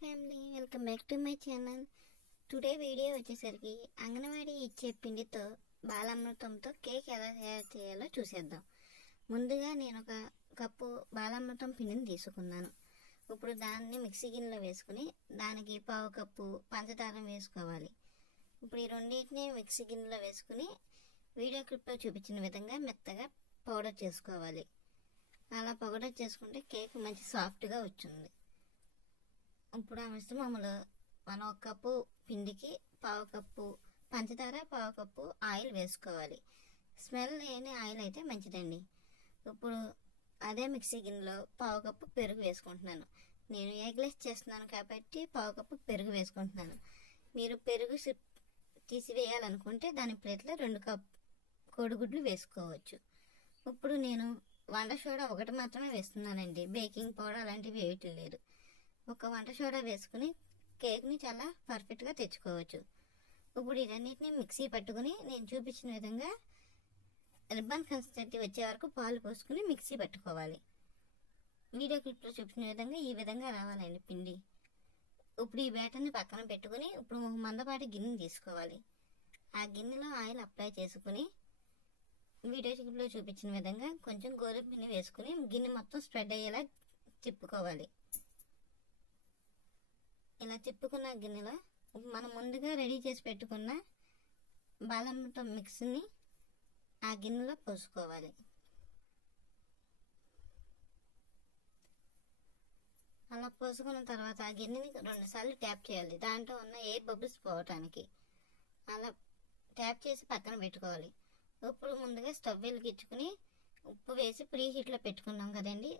Family, welcome back to my channel. Today video వచ్చేసరికి అంగన్వాడీ ఇచ్చే పిండితో బాలామృతంతో కేక్ ఎలా తయారు చేయాలో చూసేద్దాం. ముందుగా నేను ఒక కప్పు బాలామృతం పిండిని తీసుకున్నాను. ఇప్పుడు దాన్ని మిక్సీ గిన్నెలో వేసుకుని దానికి పావు కప్పు పంచదార వేసుకోవాలి. ఇప్పుడు ఈ రెండింటిని మిక్సీ గిన్నెలో వేసుకుని వీడియో క్లిప్లో చూపించిన విధంగా మెత్తగా పౌడర్ చేసుకోవాలి. అలా పౌడర్ చేసుకుంటే కేక్ మంచి సాఫ్ట్గా వచ్చింది. ఇప్పుడు ఆ మిశ్రమంలో మనం ఒక కప్పు పిండికి పావు కప్పు పంచదార, పావు కప్పు ఆయిల్ వేసుకోవాలి. స్మెల్ లేని ఆయిల్ అయితే మంచిదండి. ఇప్పుడు అదే మిక్సీ గిన్నెలో పావు కప్పు పెరుగు వేసుకుంటున్నాను. నేను ఎగ్లెస్ చేస్తున్నాను కాబట్టి పావు కప్పు పెరుగు వేసుకుంటున్నాను. మీరు పెరుగు తీసివేయాలనుకుంటే దాని ప్లేట్లో 2 కప్పు కోడిగుడ్లు వేసుకోవచ్చు. ఇప్పుడు నేను వంట సోడా ఒకటి మాత్రమే వేస్తున్నానండి. బేకింగ్ పౌడర్ అలాంటివి వేయటం లేదు. ఒక వంట సోడా వేసుకుని కేక్ని చాలా పర్ఫెక్ట్గా తెచ్చుకోవచ్చు. ఇప్పుడు ఇవన్నిటిని మిక్సీ పట్టుకుని నేను చూపించిన విధంగా రిబ్బన్ కన్సిస్టెన్సీ వచ్చే వరకు పాలు పోసుకుని మిక్సీ పట్టుకోవాలి. వీడియో క్లిప్లో చూపించిన విధంగా ఈ విధంగా రావాలండి పిండి. ఇప్పుడు ఈ బ్యాటర్ని పక్కన పెట్టుకుని ఇప్పుడు ఒక మందపాటి గిన్నె తీసుకోవాలి. ఆ గిన్నెలో ఆయిల్ అప్లై చేసుకుని వీడియో క్లిప్లో చూపించిన విధంగా కొంచెం గోధుమ పిండి వేసుకుని గిన్నె మొత్తం స్ప్రెడ్ అయ్యేలా తిప్పుకోవాలి. ఇలా తిప్పుకున్న గిన్నెలో మనం ముందుగా రెడీ చేసి పెట్టుకున్న బాలామృతం మిక్స్ని ఆ గిన్నెలో పోసుకోవాలి. అలా పోసుకున్న తర్వాత ఆ గిన్నెని 2 సార్లు ట్యాప్ చేయాలి, దాంట్లో ఉన్న ఎయిర్ బబుల్స్ పోవటానికి. అలా ట్యాప్ చేసి పక్కన పెట్టుకోవాలి. ఇప్పుడు ముందుగా స్టవ్ వెలిగించుకుని ఉప్పు వేసి ప్రీ హీట్లో పెట్టుకున్నాం కదండి.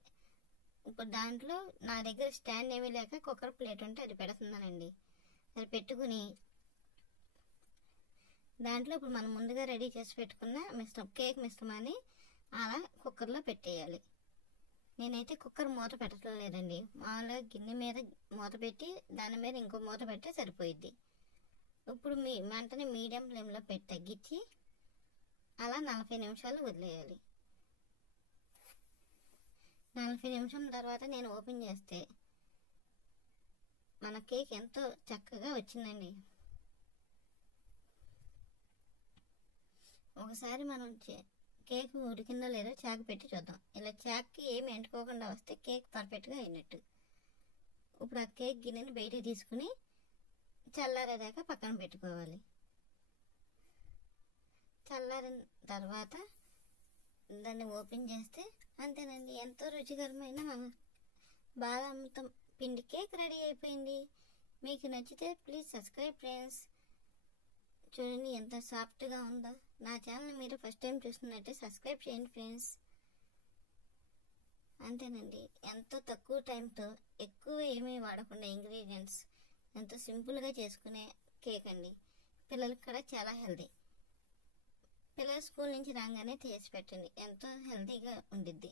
ఇప్పుడు దాంట్లో నా దగ్గర స్టాండ్ ఏమీ లేక కుక్కర్ ప్లేట్ ఉంటే అది పెడుతున్నానండి. అది పెట్టుకుని దాంట్లో ఇప్పుడు మనం ముందుగా రెడీ చేసి పెట్టుకున్న కేక్ మిశ్రమాన్ని అలా కుక్కర్లో పెట్టేయాలి. నేనైతే కుక్కర్ మూత పెట్టడం లేదండి. మామూలుగా గిన్నె మీద మూత పెట్టి దాని మీద ఇంకో మూత పెడితే సరిపోయిద్ది. ఇప్పుడు మంటని మీడియం ఫ్లేమ్లో పెట్టి తగ్గించి అలా 40 నిమిషాలు వదిలేయాలి. 40 నిమిషం తర్వాత నేను ఓపెన్ చేస్తే మన కేక్ ఎంతో చక్కగా వచ్చిందండి. ఒకసారి మనం కేక్ ఉడికిందో లేదో చాకు పెట్టి చూద్దాం. ఇలా చాక్కి ఏమి ఎంటుకోకుండా వస్తే కేక్ పర్ఫెక్ట్గా అయినట్టు. ఇప్పుడు ఆ కేక్ గిన్నెని బయటికి తీసుకుని చల్లారేదాకా పక్కన పెట్టుకోవాలి. చల్లారిన తర్వాత దాన్ని ఓపెన్ చేస్తే అంతేనండి, ఎంతో రుచికరమైన బాలామృతం పిండి కేక్ రెడీ అయిపోయింది. మీకు నచ్చితే ప్లీజ్ సబ్స్క్రైబ్ ఫ్రెండ్స్. చూడండి ఎంత సాఫ్ట్గా ఉందో. నా ఛానల్ మీరు ఫస్ట్ టైం చూస్తున్నట్టే సబ్స్క్రైబ్ చేయండి ఫ్రెండ్స్. అంతేనండి, ఎంతో తక్కువ టైంతో ఎక్కువ ఏమీ వాడకుండా ఇంగ్రీడియంట్స్ ఎంతో సింపుల్గా చేసుకునే కేక్ అండి. పిల్లలకి కూడా చాలా హెల్దీ. పిల్లలు స్కూల్ నుంచి రాగానే చేసి పెట్టండి, ఎంతో హెల్తీగా ఉండిద్ది.